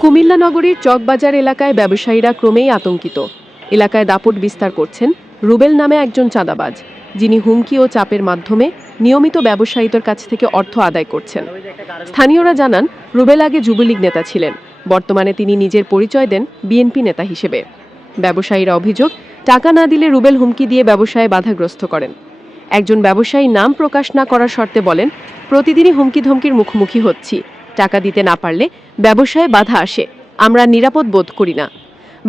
কুমিল্লা নগরীর চকবাজার এলাকায় ব্যবসায়ীরা ক্রমেই আতঙ্কিত। এলাকায় দাপট বিস্তার করছেন রুবেল নামে একজন চাঁদাবাজ, যিনি হুমকি ও চাপের মাধ্যমে নিয়মিত ব্যবসায়ীদের কাছ থেকে অর্থ আদায় করছেন। স্থানীয়রা জানান, রুবেল আগে যুবলীগ নেতা ছিলেন, বর্তমানে তিনি নিজের পরিচয় দেন বিএনপি নেতা হিসেবে। ব্যবসায়ীরা অভিযোগ, টাকা না দিলে রুবেল হুমকি দিয়ে ব্যবসায় বাধাগ্রস্ত করেন। একজন ব্যবসায়ী নাম প্রকাশ না করার শর্তে বলেন, প্রতিদিনই হুমকি ধমকির মুখোমুখি হচ্ছি, টাকা দিতে না পারলে ব্যবসায় বাধা আসে, আমরা নিরাপদ বোধ করি না।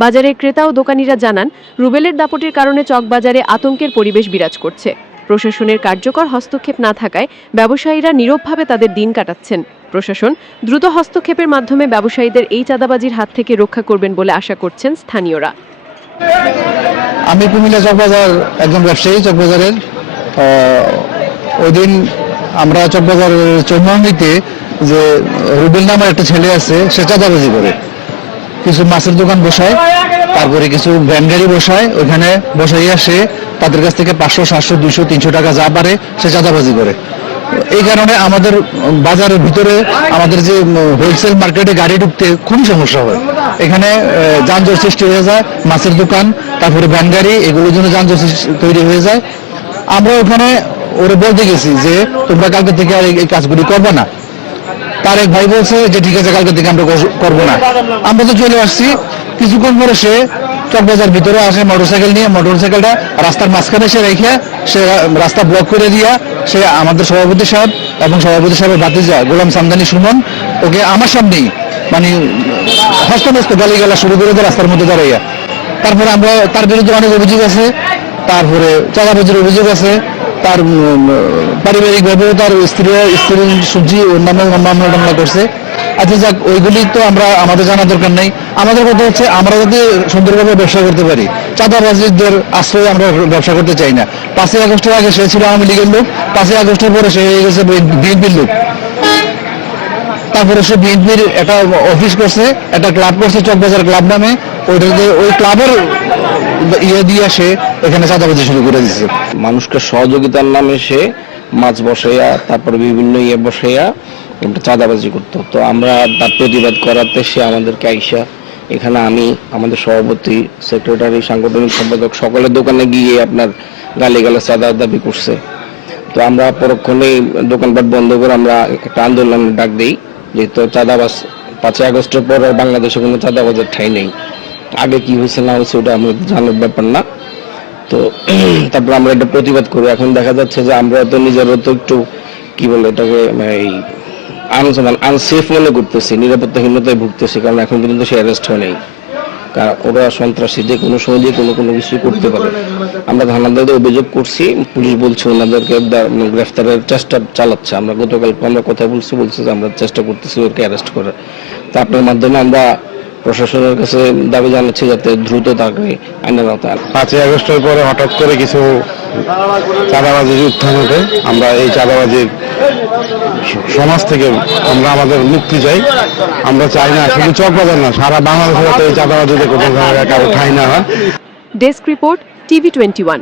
বাজারের ক্রেতা ও দোকানিরা জানান, রুবেলের দাপটের কারণে চকবাজারে আতঙ্কের পরিবেশ বিরাজ করছে। প্রশাসনের কার্যকর হস্তক্ষেপ না থাকায় ব্যবসায়ীরা নীরবভাবে তাদের দিন কাটাচ্ছেন। প্রশাসন দ্রুত হস্তক্ষেপের মাধ্যমে ব্যবসায়ীদের এই চাঁদাবাজির হাত থেকে রক্ষা করবেন বলে আশা করছেন স্থানীয়রা। আমি কুমিল্লা চকবাজার একজন ব্যবসায়ী। চকবাজারের ওই দিন আমরা চকবাজারের চৌমাহিতে যে রুবেল নামের একটা ছেলে আছে, সে চাঁদাবাজি করে, কিছু মাছের দোকান বসায়, তারপরে কিছু ভ্যান গাড়ি বসায়, ওইখানে বসাইয়া সে তাদের কাছ থেকে 500, 700, 200, 300 টাকা যা পারে সে চাঁদাবাজি করে। এই কারণে আমাদের বাজারের ভিতরে আমাদের যে হোলসেল মার্কেটে গাড়ি ঢুকতে খুবই সমস্যা হয়। এখানে যানজট সৃষ্টি হয়ে যায়, মাছের দোকান, তারপরে ভ্যান গাড়ি, এগুলোর জন্য যানজট তৈরি হয়ে যায়। আমরা ওখানে ওরা বলতে গেছি যে তোমরা কালকে থেকে আর এই কাজগুলি করবে না। তার এক ভাই বলছে যে ঠিক আছে, কালকে থেকে আমরা করবো না। আমরা তো চলে আসছি। কিছুক্ষণ পরে সে চকবাজার ভিতরে আসে মোটরসাইকেল নিয়ে, মোটরসাইকেলটা রাস্তার মাঝখানে সে রেখে সে রাস্তা ব্লক করে দিয়া সে আমাদের সভাপতি সাহেব এবং সভাপতি সাহেবের ভাতিজা গোলাম সামদানি সুমন, ওকে আমার সামনেই মানে হস্তমস্ত গালিগালা শুরু করে দেয় রাস্তার মধ্যে দাঁড়াইয়া। তারপরে আমরা তার বিরুদ্ধে অনেক অভিযোগ আছে, তারপরে চাঁদাবাজির অভিযোগ আছে, তার পারিবারিকভাবেও তার স্ত্রীর সবজি ওর নামে মামলা টামলা করছে। আচ্ছা যাক, ওইগুলি তো আমাদের জানা দরকার নেই। আমাদের কথা হচ্ছে আমরা যাতে সুন্দরভাবে ব্যবসা করতে পারি, চাঁদাবাজিদের আশ্রয়ে আমরা ব্যবসা করতে চাই না। 5ই আগস্টের আগে সে ছিল আওয়ামী লীগের লোক, 5ই আগস্টের পরে সে হয়ে গেছে বিএনপির লোক। তারপরে সে বিএনপির একটা অফিস করছে, একটা ক্লাব করছে চকবাজার ক্লাব নামে, ওই ক্লাবের ইয়ে দিয়ে সে এখানে চাঁদাবাজি শুরু করে দিচ্ছে। মানুষকে সহযোগিতার নামে সে মাছ বসাইয়া, তারপরে বিভিন্ন বসাইয়া চাঁদাবাজি করতো। তো আমরা তার প্রতিবাদ করাতে সে আমাদেরকে আইসা এখানে আমি, আমাদের সভাপতি, সেক্রেটারি, সাংগঠনিক সম্পাদক সকলের দোকানে গিয়ে আপনার গালিগালা চাঁদা দাবি করছে। তো আমরা পরক্ষণেই দোকানপাট বন্ধ করে আমরা একটা আন্দোলনের ডাক দিই, যেহেতু চাঁদাবাজ 5ই আগস্টের পর আর বাংলাদেশে কোনো চাঁদাবাজের ঠাঁই নেই। আগে কি হয়েছে না হয়েছে ওটা আমাদের জানার ব্যাপার না। তো তারপর আমরা এটা প্রতিবাদ করি। এখন দেখা যাচ্ছে যে আমরা তো নিজেরও তো একটু কি বলে এটাকে এই আনসেফ মনে করতেছি, নিরাপত্তাহীনতায় ভুগতেছি, কারণ এখন পর্যন্ত সে অ্যারেস্ট হয় নাই। কারণ ওরা সন্ত্রাসী, যে কোনো সময় দিয়ে কোনো কিছু করতে পারে। আমরা থানাদারদের অভিযোগ করছি, পুলিশ বলছে ওনাদেরকে গ্রেফতারের চেষ্টা চালাচ্ছে। আমরা গতকালকে আমরা কথা বলছি যে আমরা চেষ্টা করতেছি ওকে অ্যারেস্ট করার। তা আপনার মাধ্যমে আমরা প্রশাসনের কাছে দাবি জানাচ্ছি যাতে দ্রুত তাকে আইনের আওতায় আনে। 5ই আগস্টের পরে হঠাৎ করে কিছু চাঁদাবাজির উত্থান ওঠে। আমরা এই চাঁদাবাজির সমাজ থেকে আমরা আমাদের মুক্তি চাই। আমরা চাই না শুধু চকবাজার না, সারা বাংলাদেশে এই চাঁদাবাজিতে কোথাও কারো ঠাঁই না হয়। Desk report, TV 21।